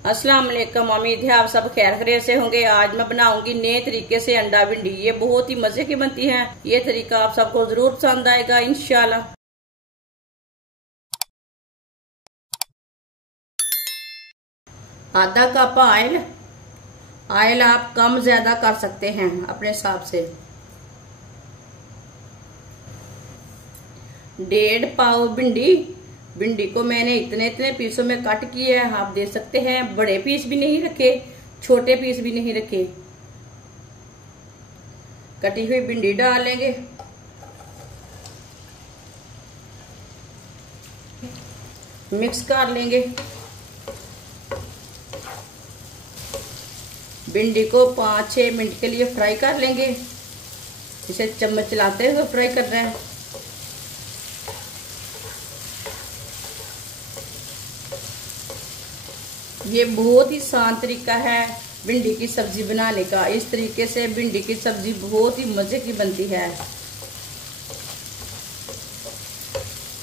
अस्सलाम वालेकुम। उम्मीद है आप सब खैर खैरियत से होंगे। आज मैं बनाऊंगी नए तरीके से अंडा भिंडी। ये बहुत ही मजे की बनती है। ये तरीका आप सबको जरूर पसंद आएगा इंशाल्लाह। आधा कप ऑयल। ऑयल आप कम ज्यादा कर सकते हैं अपने हिसाब से। 1.5 पाव भिंडी। भिंडी को मैंने इतने इतने पीसों में कट किया है। आप देख सकते हैं बड़े पीस भी नहीं रखे, छोटे पीस भी नहीं रखे। कटी हुई भिंडी डाल लेंगे। मिक्स कर लेंगे। भिंडी को 5-6 मिनट के लिए फ्राई कर लेंगे। इसे चम्मच चलाते हुए फ्राई कर रहे हैं। ये बहुत ही आसान तरीका है भिंडी की सब्जी बनाने का। इस तरीके से भिंडी की सब्जी बहुत ही मजे की बनती है।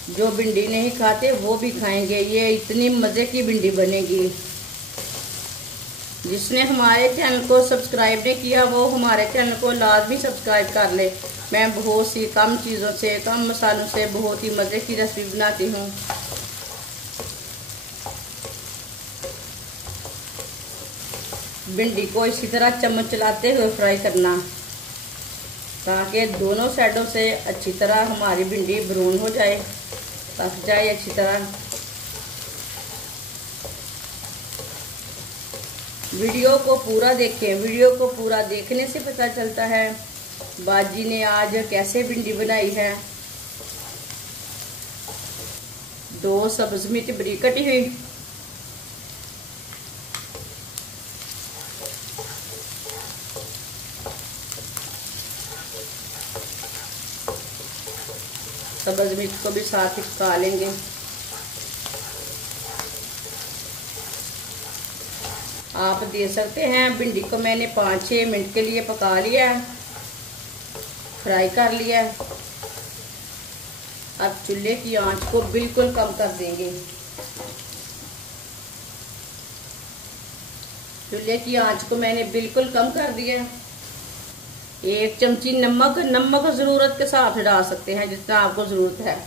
जो भिंडी नहीं खाते वो भी खाएंगे। ये इतनी मजे की भिंडी बनेगी। जिसने हमारे चैनल को सब्सक्राइब नहीं किया वो हमारे चैनल को लाजमी सब्सक्राइब कर ले। मैं बहुत सी कम चीज़ों से, कम मसालों से बहुत ही मजे की रेसिपी बनाती हूँ। भिंडी को इसी तरह चम्मच चलाते हुए फ्राई करना, ताकि दोनों साइडों से अच्छी तरह हमारी भिंडी ब्राउन हो जाए, पक जाए अच्छी तरह। वीडियो को पूरा देखें। वीडियो को पूरा देखने से पता चलता है बाजी ने आज कैसे भिंडी बनाई है। 2 सब्ज मिर्च बारीक कटी हुई, सब्ज मिर्च को भी साथ ही पका लेंगे। आप दे सकते हैं भिंडी को मैंने 5-6 मिनट के लिए पका लिया है, फ्राई कर लिया है। अब चूल्हे की आंच को बिल्कुल कम कर देंगे। चूल्हे की आंच को मैंने बिल्कुल कम कर दिया। 1 चमची नमक। नमक जरूरत के हिसाब से डाल सकते हैं जितना आपको जरूरत है।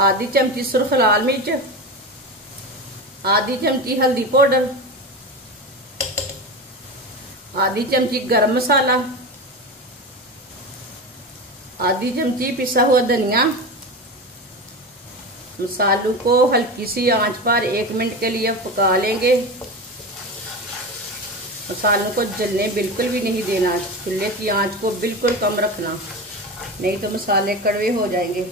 आधी चमची सुर्ख लाल मिर्च, आधी चमची हल्दी पाउडर, आधी चमची गरम मसाला, आधी चमची पिसा हुआ धनिया। मसालों को हल्की सी आंच पर 1 मिनट के लिए पका लेंगे। मसालों को जलने बिल्कुल भी नहीं देना। चूल्हे की आंच को बिल्कुल कम रखना, नहीं तो मसाले कड़वे हो जाएंगे।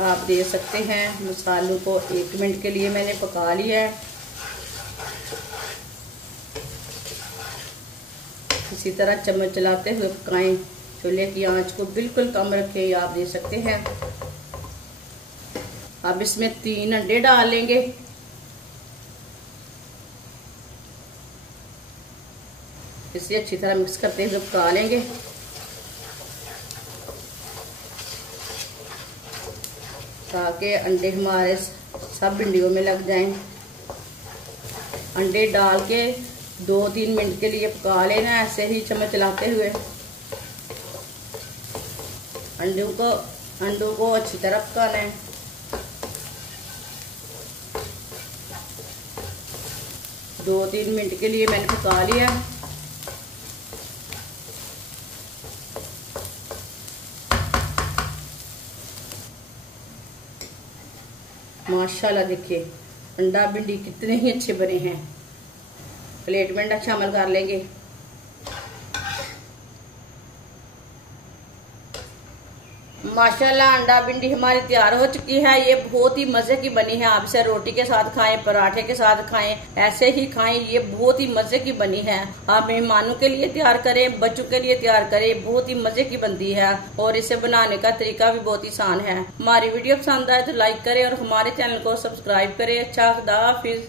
आप दे सकते हैं मसालों को 1 मिनट के लिए मैंने पका लिया है। इसी तरह चम्मच चलाते हुए पकाएं। चूल्हे की आंच को बिल्कुल कम रखें। आप दे सकते हैं। अब इसमें 3 अंडे डाल लेंगे। इसे अच्छी तरह मिक्स करते हुए पका लेंगे। ताकि अंडे हमारे सब भिंडियों में लग जाएं। अंडे डाल के 2-3 मिनट के लिए पका लेना, ऐसे ही चम्मच चलाते हुए। अंडों को अच्छी तरह पकाना है। दो 3 मिनट के लिए मैंने पका लिया। माशाल्लाह देखिए अंडा भिंडी कितने ही अच्छे बने हैं। प्लेट में अंडा शामिल कर लेंगे। माशाल्लाह अंडा भिंडी हमारी तैयार हो चुकी है। ये बहुत ही मजे की बनी है। आप इसे रोटी के साथ खाएं, पराठे के साथ खाएं, ऐसे ही खाएं। ये बहुत ही मजे की बनी है। आप मेहमानों के लिए तैयार करें, बच्चों के लिए तैयार करें। बहुत ही मजे की बनती है और इसे बनाने का तरीका भी बहुत ही आसान है। हमारी वीडियो पसंद आए तो लाइक करें और हमारे चैनल को सब्सक्राइब करें। अच्छा, खुदा हाफिज।